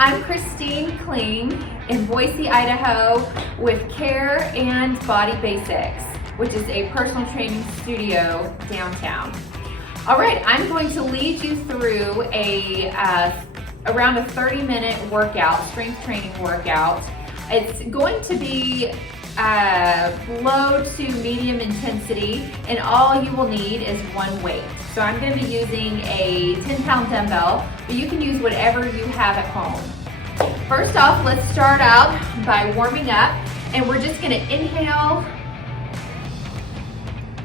I'm Christine Kling in Boise, Idaho with Care and Body Basics, which is a personal training studio downtown. All right, I'm going to lead you through around a 30-minute workout, strength training workout. It's going to be low to medium intensity, and all you will need is one weight. So I'm going to be using a 10-pound dumbbell, but you can use whatever you have at home. First off, let's start out by warming up, and we're just going to inhale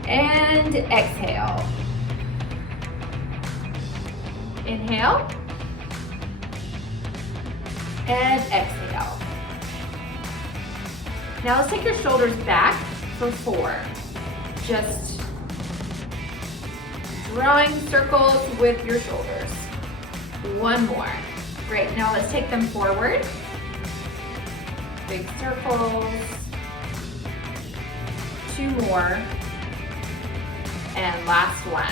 and exhale. Inhale and exhale. Now let's take your shoulders back for 4. Just drawing circles with your shoulders. 1 more. Great, now let's take them forward. Big circles. 2 more. And last one.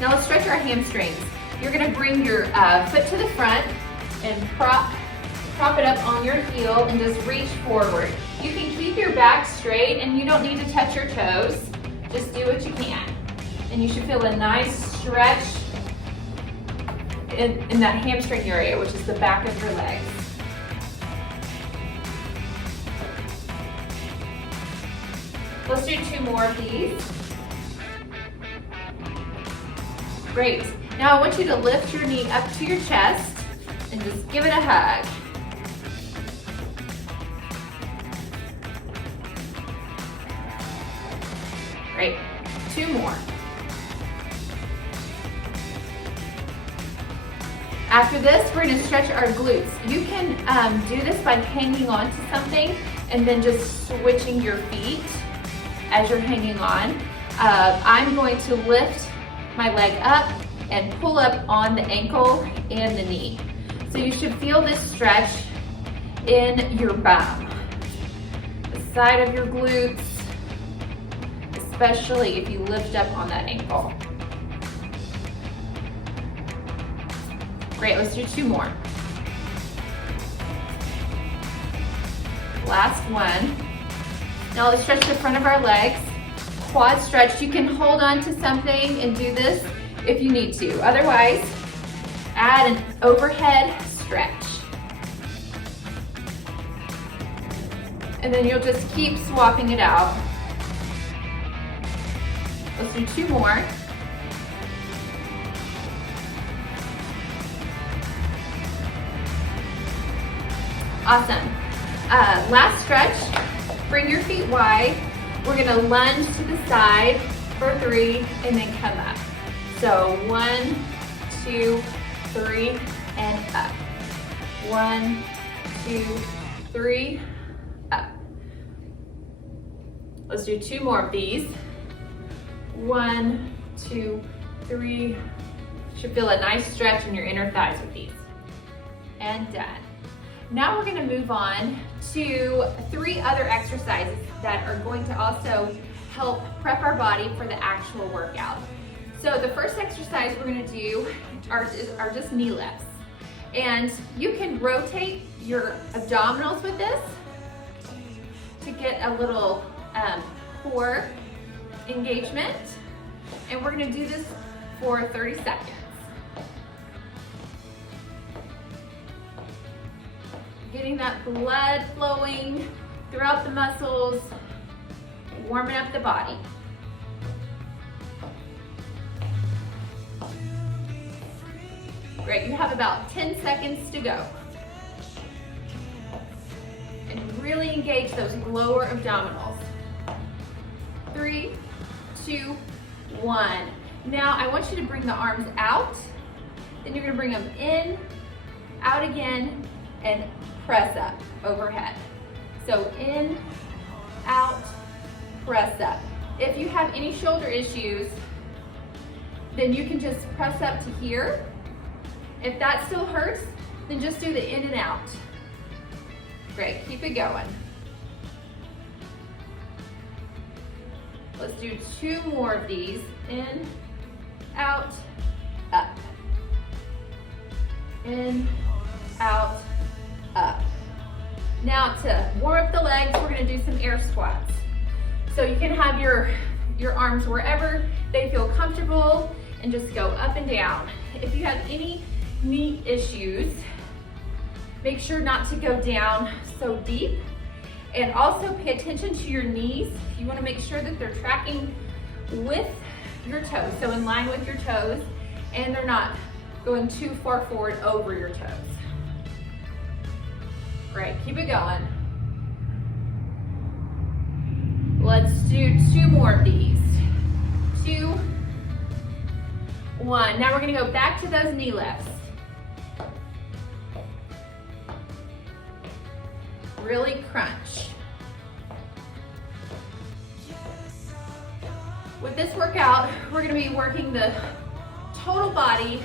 Now let's stretch our hamstrings. You're gonna bring your foot to the front and prop it up on your heel and just reach forward. You can keep your back straight and you don't need to touch your toes. Just do what you can. And you should feel a nice stretch in that hamstring area, which is the back of your legs. Let's do 2 more of these. Great. Now I want you to lift your knee up to your chest and just give it a hug. Great. 2 more. After this, we're going to stretch our glutes. You can do this by hanging on to something and then just switching your feet as you're hanging on. I'm going to lift my leg up and pull up on the ankle and the knee. So you should feel this stretch in your bum, the side of your glutes, especially if you lift up on that ankle. Great, let's do 2 more. Last one. Now let's stretch the front of our legs. Quad stretch. You can hold on to something and do this if you need to. Otherwise, add an overhead stretch. And then you'll just keep swapping it out. Let's do 2 more. Awesome. Last stretch. Bring your feet wide. We're going to lunge to the side for 3 and then come up. So 1, 2, 3, and up. 1, 2, 3, up. Let's do 2 more of these. 1, 2, 3. Should feel a nice stretch in your inner thighs with these. And done. Now we're going to move on to 3 other exercises that are going to also help prep our body for the actual workout. So the first exercise we're going to do are just knee lifts. And you can rotate your abdominals with this to get a little core engagement. And we're going to do this for 30 seconds. Getting that blood flowing throughout the muscles, warming up the body. Great, you have about 10 seconds to go. And really engage those lower abdominals. 3, 2, 1. Now I want you to bring the arms out, then you're gonna bring them in, out again, and press up overhead. So in, out, press up. If you have any shoulder issues, then you can just press up to here. If that still hurts, then just do the in and out. Great, keep it going. Let's do 2 more of these. In, out, up. In, out, Now to warm up the legs, we're gonna do some air squats. So you can have your arms wherever they feel comfortable and just go up and down. If you have any knee issues, make sure not to go down so deep. And also pay attention to your knees. You wanna make sure that they're tracking with your toes, so in line with your toes, and they're not going too far forward over your toes. Great, keep it going. Let's do 2 more of these. 2, 1. Now we're gonna go back to those knee lifts. Really crunch. With this workout, we're gonna be working the total body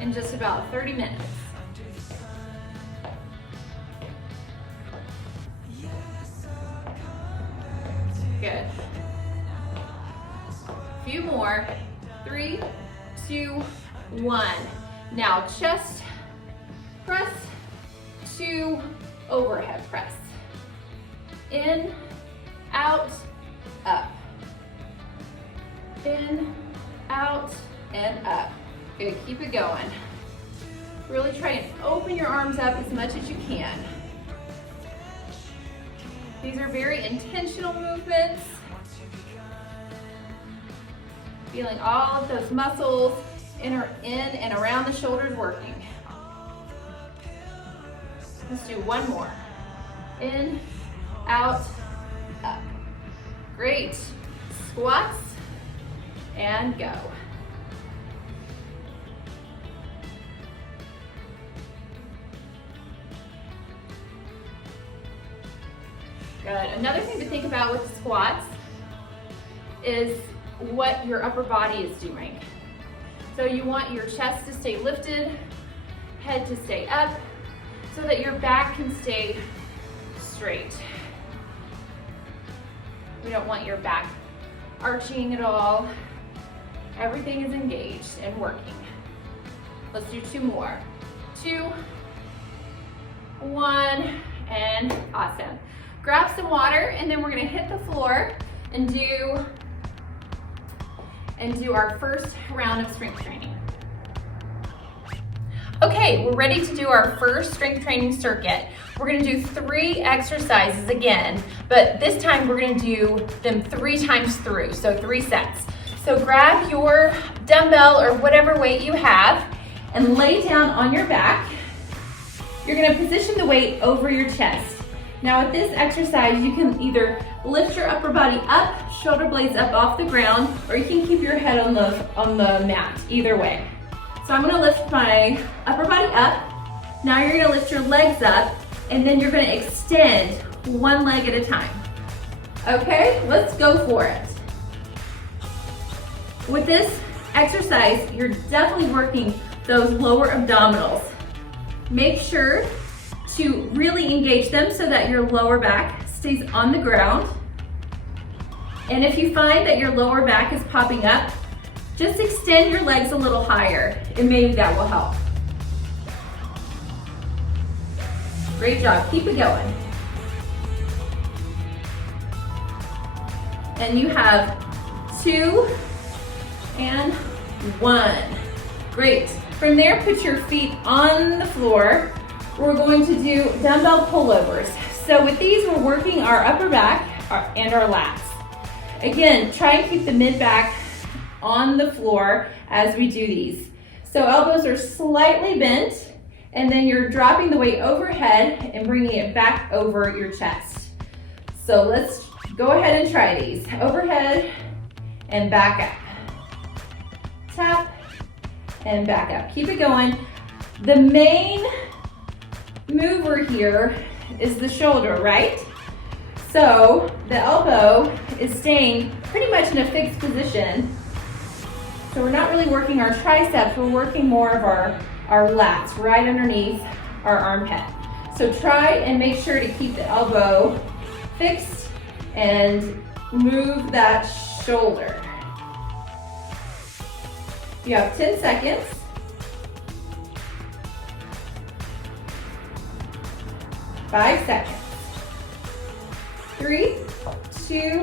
in just about 30 minutes. Good. Few more. 3, 2, 1. Now chest press to overhead press. In, out, up. In, out, and up. Good, keep it going. Really try and open your arms up as much as you can. These are very intentional movements. Feeling all of those muscles in and around the shoulders working. Let's do 1 more. In, out, up. Great. Squats and go. Good. Another thing to think about with the squats is what your upper body is doing. So you want your chest to stay lifted, head to stay up, so that your back can stay straight. We don't want your back arching at all. Everything is engaged and working. Let's do 2 more. 2, 1, and awesome. Grab some water, and then we're gonna hit the floor and do our first round of strength training. Okay, we're ready to do our first strength training circuit. We're gonna do 3 exercises again, but this time we're gonna do them 3 times through, so 3 sets. So grab your dumbbell or whatever weight you have and lay down on your back. You're gonna position the weight over your chest. Now with this exercise, you can either lift your upper body up, shoulder blades up off the ground, or you can keep your head on the mat, either way. So I'm gonna lift my upper body up. Now you're gonna lift your legs up, and then you're gonna extend 1 leg at a time. Okay, let's go for it. With this exercise, you're definitely working those lower abdominals. Make sure to really engage them so that your lower back stays on the ground. And if you find that your lower back is popping up, just extend your legs a little higher, and maybe that will help. Great job, keep it going. And you have 2 and 1. Great. From there, put your feet on the floor. We're going to do dumbbell pullovers. So with these, we're working our upper back and our lats. Again, try and keep the mid-back on the floor as we do these. So elbows are slightly bent, and then you're dropping the weight overhead and bringing it back over your chest. So let's go ahead and try these. Overhead and back up. Tap and back up. Keep it going. The main mover here is the shoulder, right? So the elbow is staying pretty much in a fixed position. So we're not really working our triceps, we're working more of our lats right underneath our armpit. So try and make sure to keep the elbow fixed and move that shoulder. You have 10 seconds. 5, 5 seconds. 3, 2,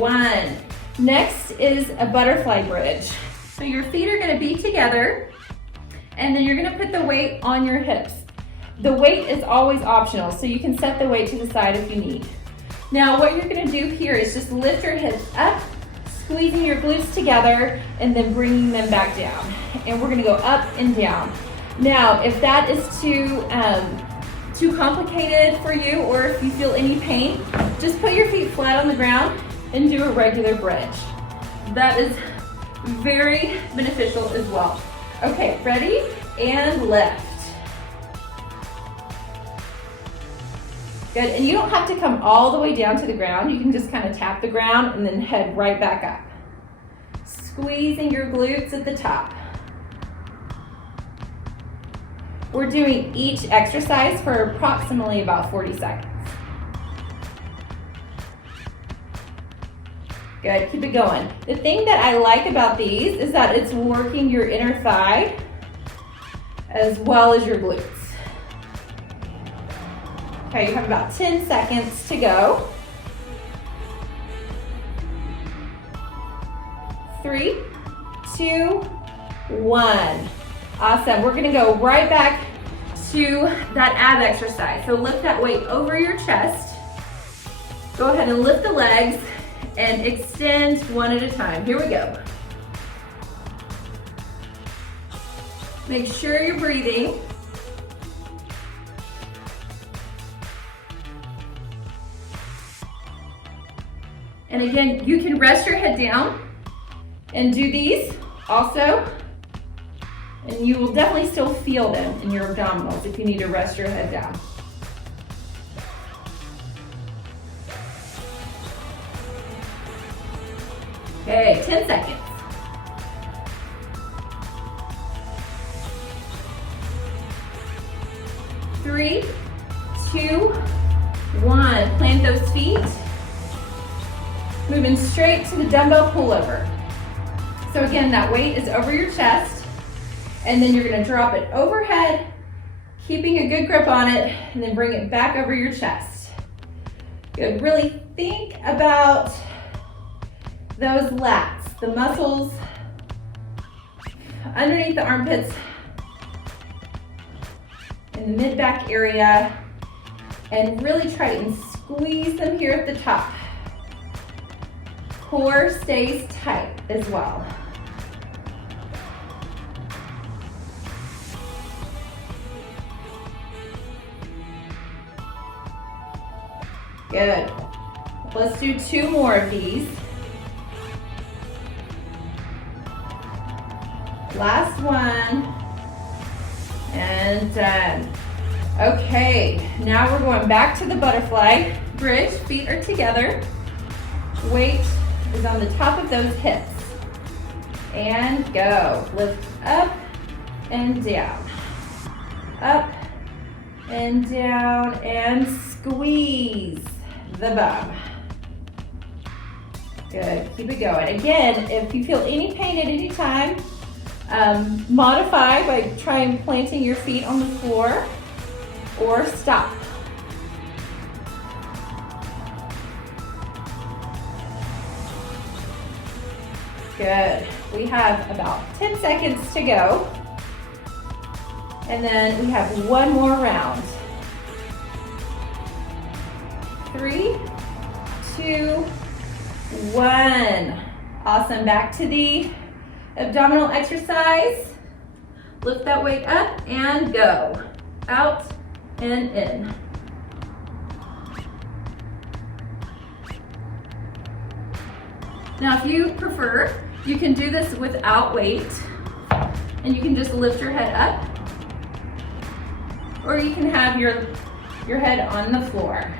1. Next is a butterfly bridge. So your feet are gonna be together, and then you're gonna put the weight on your hips. The weight is always optional, so you can set the weight to the side if you need. Now what you're gonna do here is just lift your hips up, squeezing your glutes together, and then bringing them back down. And we're gonna go up and down. Now, if that is too complicated for you, or if you feel any pain, just put your feet flat on the ground and do a regular bridge. That is very beneficial as well. Okay, ready? And lift. Good, and you don't have to come all the way down to the ground. You can just kind of tap the ground and then head right back up. Squeezing your glutes at the top. We're doing each exercise for approximately about 40 seconds. Good, keep it going. The thing that I like about these is that it's working your inner thigh as well as your glutes. Okay, you have about 10 seconds to go. 3, 2, 1. Awesome, we're gonna go right back to that ab exercise. So lift that weight over your chest. Go ahead and lift the legs and extend one at a time. Here we go. Make sure you're breathing. And again, you can rest your head down and do these also. And you will definitely still feel them in your abdominals if you need to rest your head down. Okay, 10 seconds. 3, 2, 1. Plant those feet. Moving straight to the dumbbell pullover. So again, that weight is over your chest. And then you're gonna drop it overhead, keeping a good grip on it, and then bring it back over your chest. Good, really think about those lats, the muscles underneath the armpits, in the mid-back area, and really try and squeeze them here at the top. Core stays tight as well. Good. Let's do 2 more of these. Last one. And done. Okay, now we're going back to the butterfly bridge. Feet are together. Weight is on the top of those hips. And go. Lift up and down. Up and down, and squeeze the bum. Good, keep it going. Again, if you feel any pain at any time, modify by trying planting your feet on the floor or stop. Good, we have about 10 seconds to go. And then we have one more round. 3, 2, 1. Awesome, back to the abdominal exercise. Lift that weight up and go. Out and in. Now if you prefer, you can do this without weight, and you can just lift your head up, or you can have your head on the floor.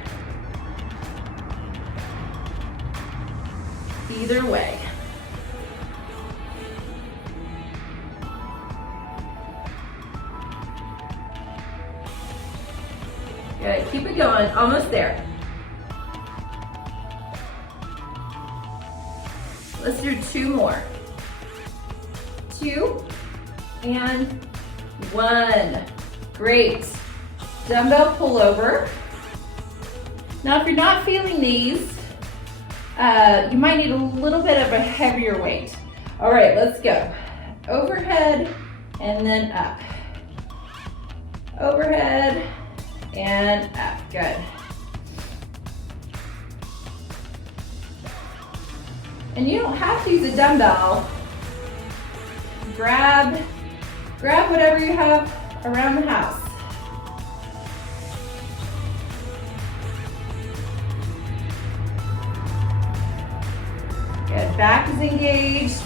Either way. Good, keep it going, almost there. Let's do 2 more. 2 and 1. Great. Dumbbell pullover. Now, if you're not feeling these, you might need a little bit of a heavier weight. All right, let's go. Overhead and then up. Overhead and up, good. And you don't have to use a dumbbell. Grab whatever you have around the house. Good, back is engaged,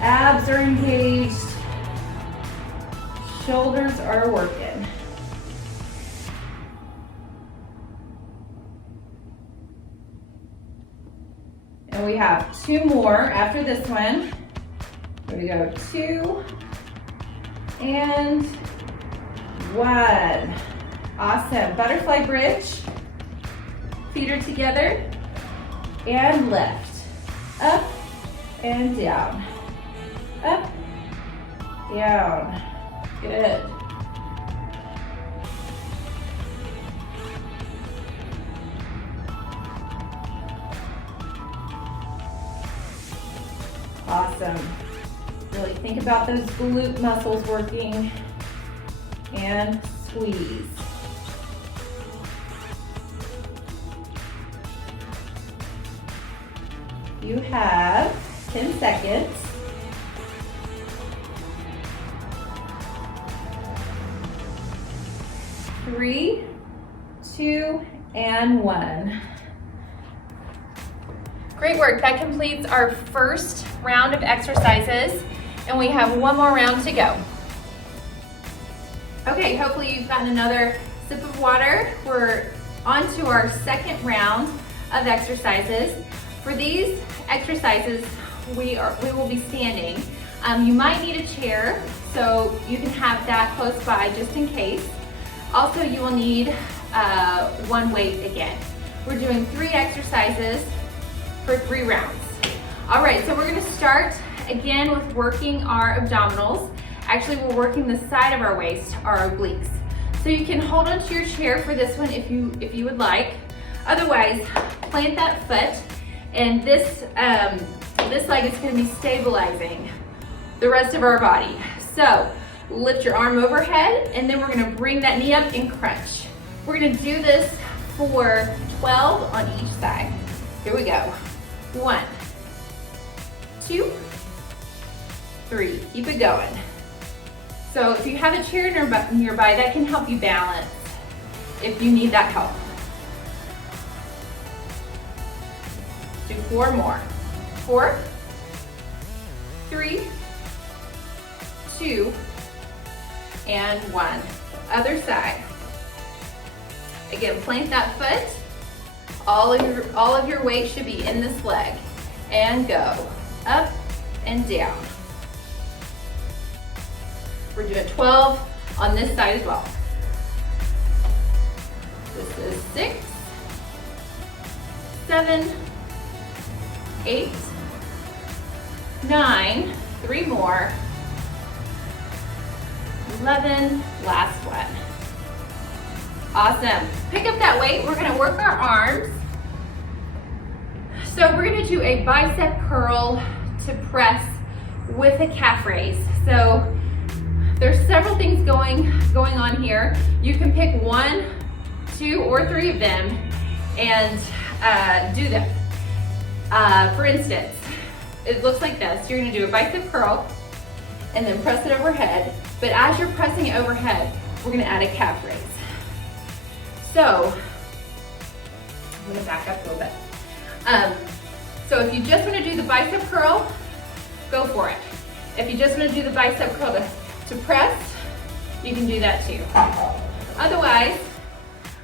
abs are engaged, shoulders are working. And we have 2 more after this one. Here we go, 2 and 1. Awesome, butterfly bridge. Feet are together and lift. Up and down. Up, down. Good. Awesome. Really think about those glute muscles working and squeeze. You have 10 seconds. Three, 2, and 1. Great work. That completes our first round of exercises, and we have 1 more round to go. Okay, hopefully you've gotten another sip of water. We're on to our second round of exercises. For these exercises, we will be standing. You might need a chair, so you can have that close by just in case. Also, you will need 1 weight again. We're doing 3 exercises for 3 rounds. All right, so we're gonna start again with working our abdominals. Actually, we're working the side of our waist, our obliques. So you can hold onto your chair for this one if you would like. Otherwise, plant that foot, and this leg is gonna be stabilizing the rest of our body. So lift your arm overhead, and then we're gonna bring that knee up and crunch. We're gonna do this for 12 on each side. Here we go. 1, 2, 3, keep it going. So if you have a chair nearby, that can help you balance if you need that help. Do 4 more. 4, 3, 2, and 1. Other side. Again, plant that foot. All of your weight should be in this leg. And go up and down. We're doing 12 on this side as well. This is 6, 7, 8, 9, 3 more, 11, last one. Awesome. Pick up that weight. We're gonna work our arms. So we're gonna do a bicep curl to press with a calf raise. So there's several things going on here. You can pick 1, 2, or 3 of them and do them. For instance, it looks like this. You're gonna do a bicep curl and then press it overhead. But as you're pressing it overhead, we're gonna add a calf raise. So, I'm gonna back up a little bit. So if you just wanna do the bicep curl, go for it. If you just wanna do the bicep curl to press, you can do that too. Otherwise,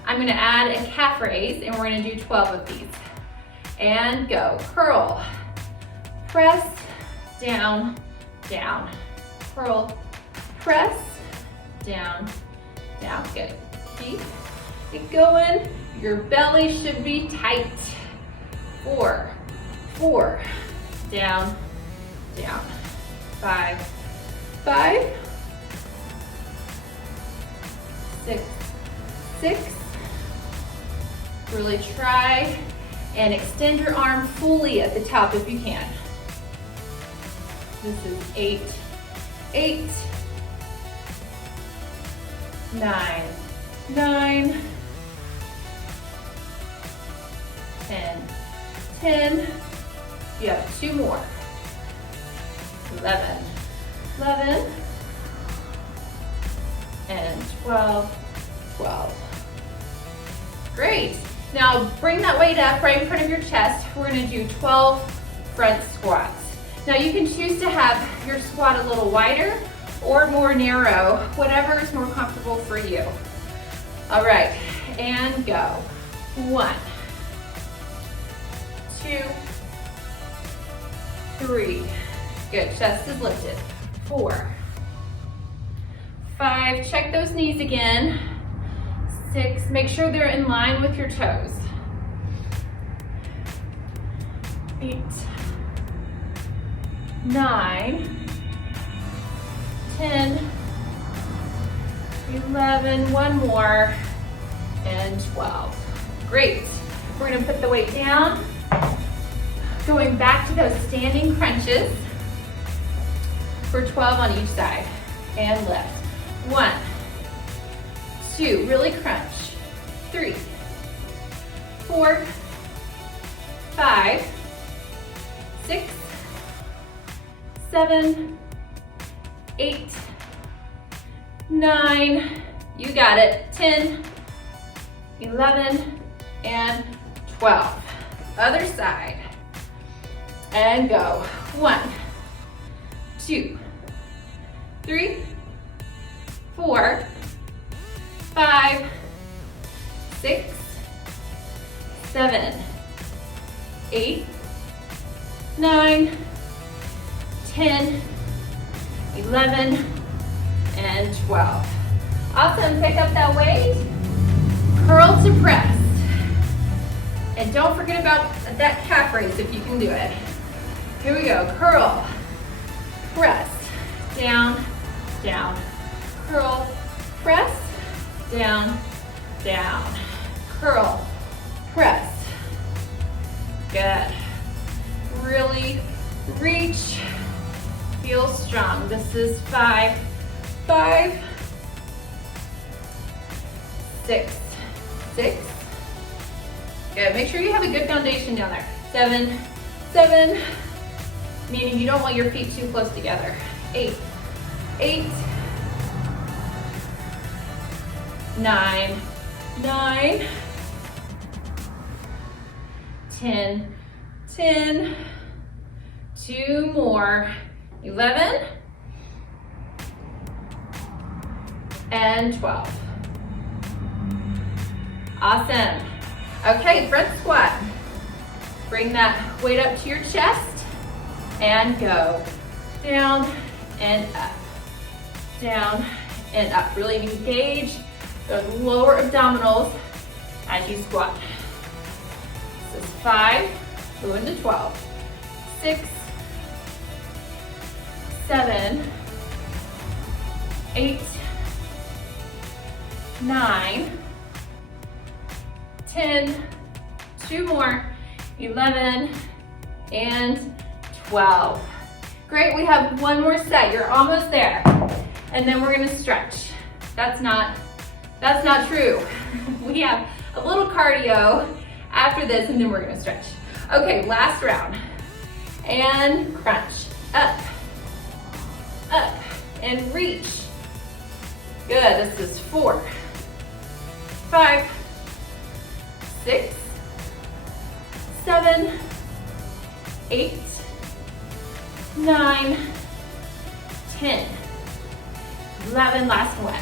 I'm gonna add a calf raise, and we're gonna do 12 of these. And go, curl, press, down, down, curl, press, down, down, good. Keep it going. Your belly should be tight. 4, 4, down, down. 5, 5, 6, 6, Really try and extend your arm fully at the top if you can. This is 8, 8, 9, 9, 10, 10. You have 2 more. 11, 11, and 12, 12. Great. Now bring that weight up right in front of your chest. We're gonna do 12 front squats. Now you can choose to have your squat a little wider or more narrow, whatever is more comfortable for you. All right, and go. 1, 2, 3. Good, chest is lifted. 4, 5, check those knees again. 6, make sure they're in line with your toes. 8, 9, 10, 11, one more, and 12. Great. We're gonna put the weight down. Going back to those standing crunches for 12 on each side. And lift. 1, 2, really crunch. 3, 4, 5, 6, 7, 8, 9, you got it, 10, 11, and 12. Other side. And go. 1, 2, 3, 4, 5, 6, 7, 8, 9, 10, 11, and 12. Awesome, pick up that weight, curl to press. And don't forget about that calf raise if you can do it. Here we go, curl, press, down, down, curl, press, down, down, curl, press. Good. Really reach, feel strong. This is 5, 5, 6, 6. Good, make sure you have a good foundation down there. 7, 7, meaning you don't want your feet too close together. 8, 8, 9, 9, 10, 10, 2 more, 11, and 12. Awesome. Okay, front squat. Bring that weight up to your chest and go. Down and up. Down and up. Really engage those lower abdominals as you squat. This is 5, moving to 12. 6, 7, 8, 9, 10, 2 more, 11, and 12. Great, we have one more set. You're almost there. And then we're gonna stretch. That's not true. We have a little cardio after this, and then we're gonna stretch. Okay, last round. And crunch, up, up, and reach. Good, this is 4, 5, 6, 7, 8, 9, 10, 11, last one.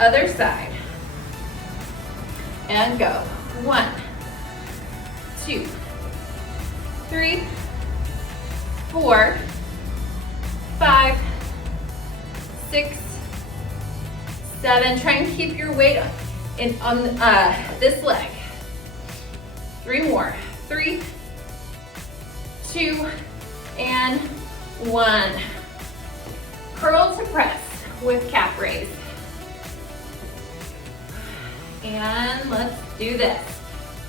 Other side. And go. 1, 2, 3, 4, 5, 6, 7. Try and keep your weight on this leg. 3 more. 3, 2, and 1. Curl to press with calf raise. And let's do this.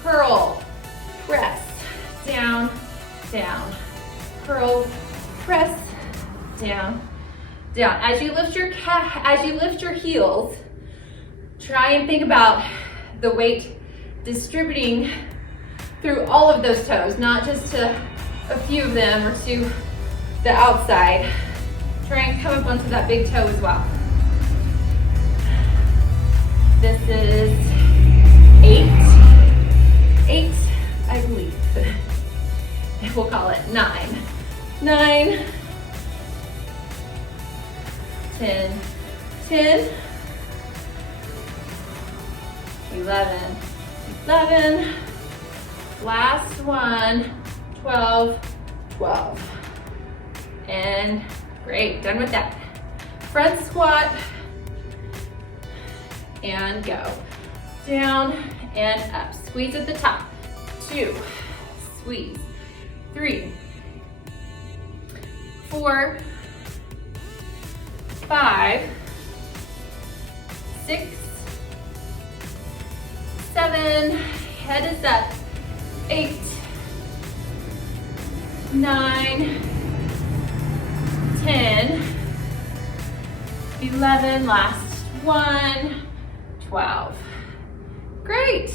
Curl, press, down, down. Curl, press, down, down. As you lift your heels, try and think about the weight distributing through all of those toes, not just to a few of them or to the outside. Try and come up onto that big toe as well. This is 8, I believe. We'll call it 9. 9, 10, 10, 11, 11, last one, 12, 12. And great, done with that. Front squat, and go. Down and up. Squeeze at the top. 2, squeeze. 3, 4, 5, 6, 7, head is up. 8, 9, 10, 11, last one, 12. Great.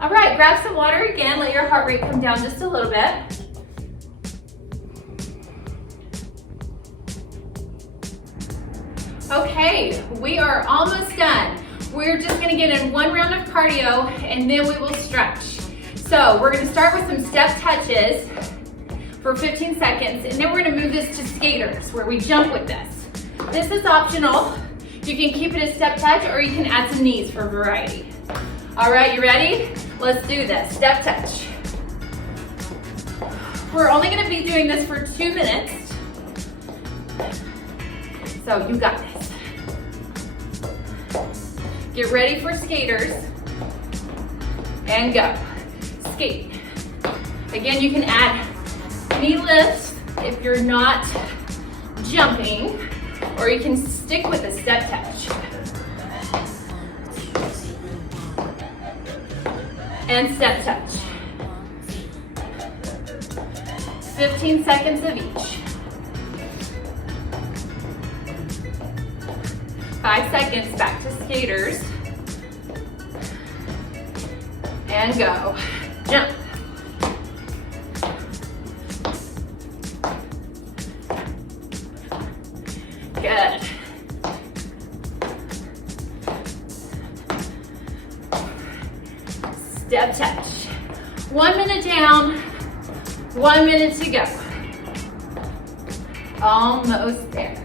All right, grab some water again. Let your heart rate come down just a little bit. Okay, we are almost done. We're just gonna get in one round of cardio and then we will stretch. So we're gonna start with some step touches for 15 seconds and then we're gonna move this to skaters where we jump with this. This is optional. You can keep it a step touch or you can add some knees for variety. All right, you ready? Let's do this, step touch. We're only gonna be doing this for 2 minutes. So you got this. Get ready for skaters and go. Skate. Again, you can add knee lifts if you're not jumping, or you can stick with a step touch. And step touch. 15 seconds of each. 5 seconds back to skaters. And go. Jump. Good. Step touch. 1 minute down, 1 minute to go. Almost there.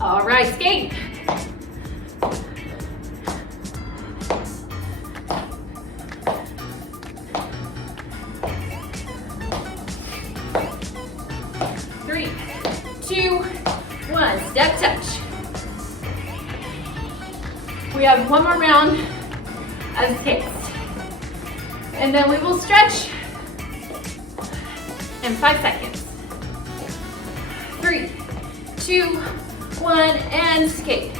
All right, skate. Three, 2, 1, step touch. We have one more round of skates. And then we will stretch in 5 seconds. 3, 2, 1, and skate.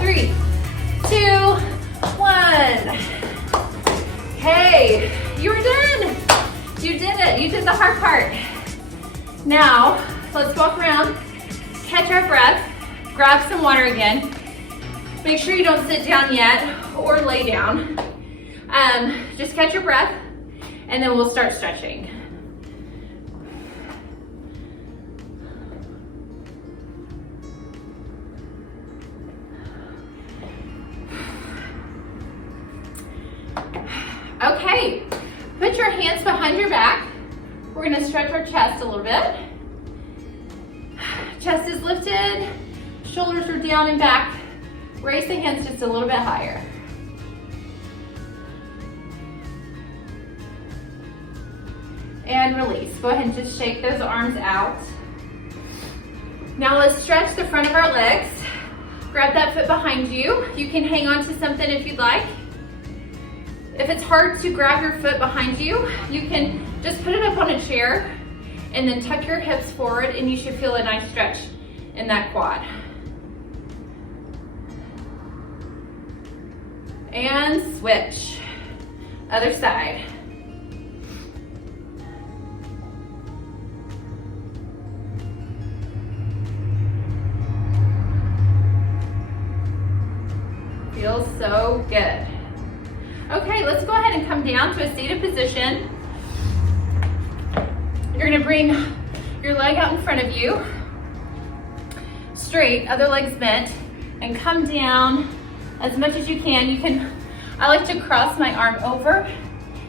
Three, 2, 1. Hey, you were done. You did it. You did the hard part. Now, let's walk around, catch our breath, grab some water again. Make sure you don't sit down yet or lay down. Just catch your breath and then we'll start stretching. Okay, put your hands behind your back. We're gonna stretch our chest a little bit. Chest is lifted, shoulders are down and back. Raise the hands just a little bit higher. And release. Go ahead and just shake those arms out. Now let's stretch the front of our legs. grab that foot behind you. You can hang on to something if you'd like. If it's hard to grab your foot behind you, you can just put it up on a chair and then tuck your hips forward, and you should feel a nice stretch in that quad. And switch. Other side. Feels so good. Okay, let's go ahead and come down to a seated position. You're gonna bring your leg out in front of you, straight, other leg's bent, and come down as much as you can. I like to cross my arm over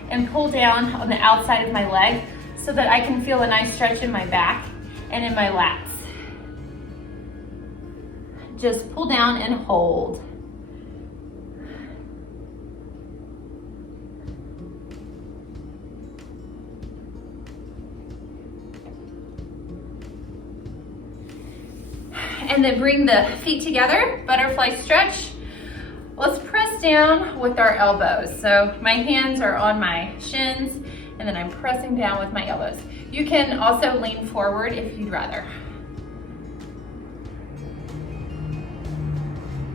and pull down on the outside of my leg so that I can feel a nice stretch in my back and in my lats. Just pull down and hold. And then bring the feet together, butterfly stretch. Let's press down with our elbows. So my hands are on my shins, and then I'm pressing down with my elbows. You can also lean forward if you'd rather.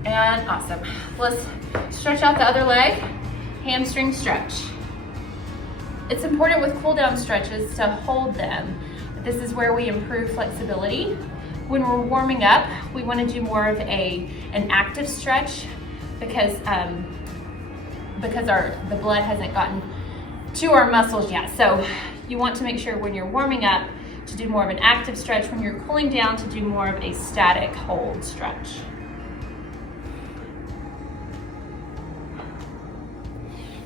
And awesome. Let's stretch out the other leg, hamstring stretch. It's important with cool down stretches to hold them. This is where we improve flexibility. When we're warming up, we want to do more of an active stretch because the blood hasn't gotten to our muscles yet. So you want to make sure when you're warming up to do more of an active stretch, when you're cooling down to do more of a static hold stretch.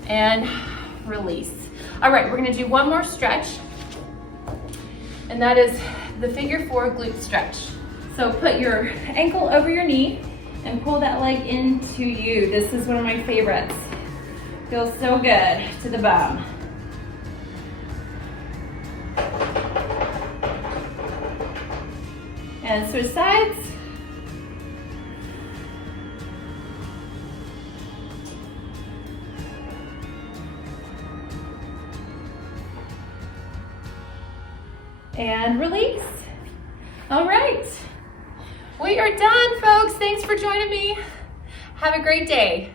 And release. All right, we're gonna do one more stretch, and that is the figure 4 glute stretch. So put your ankle over your knee and pull that leg into you. This is one of my favorites. Feels so good to the bum. And switch sides. And release. All right. We are done, folks. Thanks for joining me. Have a great day.